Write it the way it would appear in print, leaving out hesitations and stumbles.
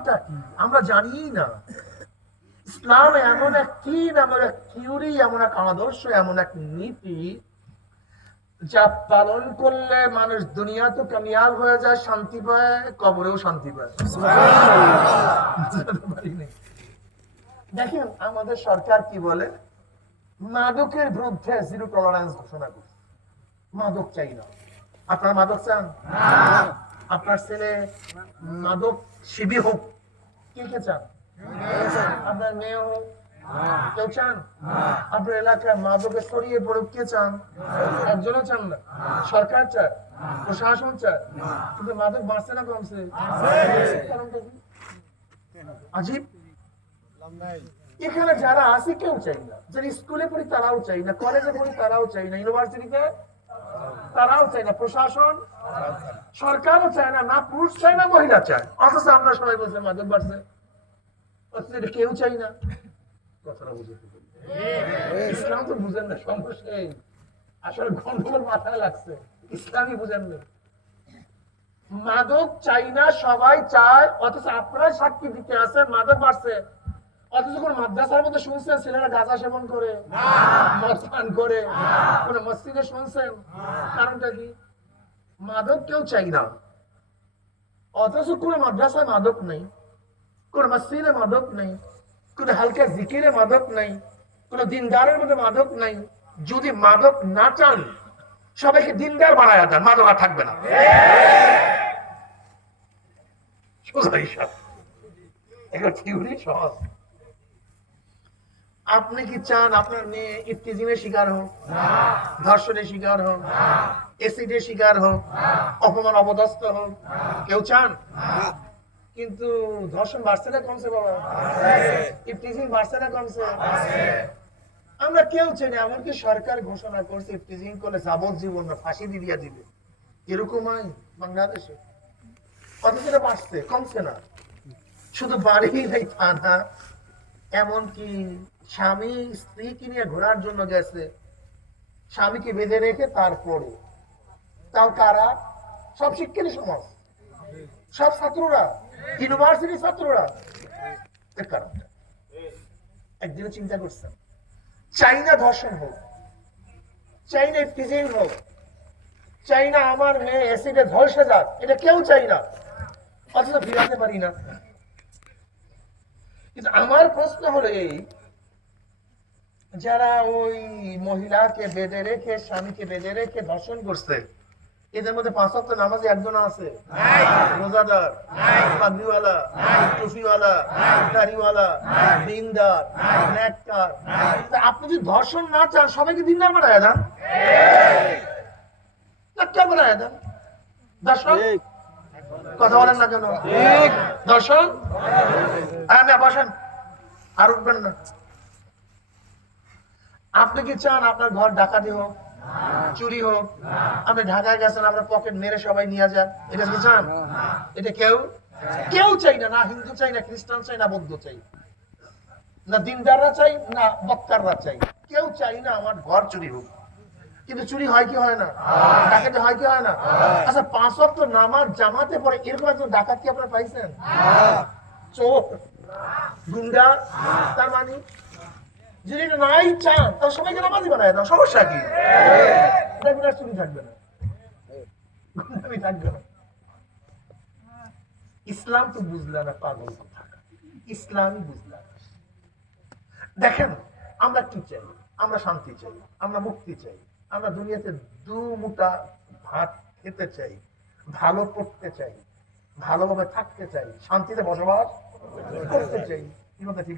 ইসলামটা কি আমরা জানি না। ইসলাম এমন এক দিন, এমন এক থিওরি, এমন এক আদর্শ, এমন এক নীতি যা পালন করলে মানুষ দুনিয়া তো কামিয়াব হয়ে যায়, শান্তি পায়, কবরেও শান্তি পায়। দেখেন আমাদের সরকার কি বলে, মাদকের বিরুদ্ধে জিরো টলারেন্স ঘোষণা করছে। মাদক চাই না। আপনার মাদক চান? আপনার ছেলে মাদক শিবি হোক, কে কে চান? আপনার মেয়ে হোক, কেউ চান? আপনার এলাকায় মাদকে ছড়িয়ে পড়ুক, কে চান? একজনও চান না। সরকার চায়, প্রশাসন চায়, কিন্তু মাদক বাড়ছে না কমছে? কারণটা কি? আজীব। এখানে যারা আছে কেউ চাই না, যারা স্কুলে পড়ি তারাও চাই না, কলেজে পড়ি তারাও চাই না, ইউনিভার্সিটিতে তারাও চাই না, প্রশাসন সরকারও চায় না, না পুরুষ চায় না মহিলা চায়। অথচ আমরা সবাই বলছি মাদক বাড়ছে, অথচ এটা কেউ চাই না। কথাটা বুঝে ইসলাম তো বুঝেন না, সমস্যা আসলে গন্ডগোল মাথায় লাগছে, ইসলামই বুঝেন না। মাদক চাই না সবাই চায়, অথচ আপনারাই সাক্ষী দিতে আছেন মাদক বাড়ছে। অথচ কোন মাদ্রাসার মধ্যে শুনছেন ছেলেরা গাঁজা সেবন করে, মদ পান করে? কোন মসজিদে শুনছেন? কারণটা কি? মাদক কেউ চাই না, অথচ কোন মাদ্রাসায় মাদক নেই, কোন মসজিদে মাদক নেই, কোন হালকা জিকিরে মাদক নেই, কোন দিনদারের মধ্যে মাদক নাই। যদি মাদক না চান সবাইকে দিনদার বানায় দেন, মাদক আর থাকবে না। সোজা হিসাব, এটা থিওরি সহজ। আপনি কি চান আপনার মেয়ে ইফতিজিনের শিকার হোক, ধর্ষণের শিকার হোক, এসিডের শিকার হোক, অপমান অপদস্থ হোক? কেউ চান? কিন্তু ধর্ষণ বাড়ছে না কমছে বাবা? ইফতিজিং বাড়ছে না কমছে? আমরা কেউ চাই না। এমনকি সরকার ঘোষণা করছে ইফতিজিং করলে যাবজ্জীবন না, ফাঁসি দিয়ে দিবে, এরকম আইন বাংলাদেশে। অথচ এটা বাড়ছে, কমছে না। শুধু বাড়ি নাই তা না, এমনকি স্বামী স্ত্রীকে নিয়ে ঘোরার জন্য গেছে, স্বামীকে বেঁধে রেখে তারপরে, তাও কারা? সব শিক্ষিত সমাজ, সব ছাত্ররা, ইউনিভার্সিটি ছাত্ররা। এর কারণটা একদিনে চিন্তা করছেন? চাই না ধর্ষণ হোক, চাই না ইফতিজিং হোক, চাই না আমার মেয়ে অ্যাসিডে ঝলসে যাক, এটা কেউ চাই না, অথচ ফিরাতে পারি না। কিন্তু আমার প্রশ্ন হলো এই, যারা ওই মহিলাকে বেঁধে রেখে, স্বামীকে বেঁধে রেখে ধর্ষণ করছে, এদের মধ্যে 5 ওয়াক্ত নামাজি একজন আছে? রোজাদার, পাগড়িওয়ালা, টুপিওয়ালা, দাড়িওয়ালা, দিনদার, নেককার। আপনি যদি ধর্ষণ না চান সবাইকে দিনদার বানায় দেন, নেককার বানায় দেন। ধর্ষণ কথা বলেন না কেন? ধর্ষণ না, বসেন, আর উঠবেন না। আপনি কি চান আপনার ঘর ডাকাতি হোক, চুরি হোক? আপনি ঢাকায় গেছেন, আপনার পকেট মেরে সবাই নিয়ে যান, এটা কি চান? এটা কেউ কেউ চাই না। না হিন্দু চাই, না খ্রিস্টান চাই, না বৌদ্ধ চাই, না দিনদাররা চাই, না বক্তাররা চাই, কেউ চাই না আমার ঘর চুরি হোক। কিন্তু চুরি হয় কি হয় না? ডাকাতি হয় কি হয় না? আচ্ছা 5 ওয়াক্ত নামাজ জামাতে পড়ে এরকম একজন ডাকাত কি আপনারা পাইছেন? চোর, গুন্ডা। তার মানে যদি নাই চান তাহলে সবাইকে নামাজি বানায় দাও, সমস্যা কি? দেখবেন আর চুরি থাকবে না, গুন্ডামি থাকবে না। ইসলাম তো বুঝলা না পাগল কথা, ইসলামই বুঝলা না। দেখেন আমরা কি চাই? আমরা শান্তি চাই, আমরা মুক্তি চাই, আমরা দুনিয়াতে 2 মুঠা ভাত খেতে চাই, ভালো পড়তে চাই, ভালোভাবে থাকতে চাই, শান্তিতে বসবাস করতে চাই। কি কথা ঠিক?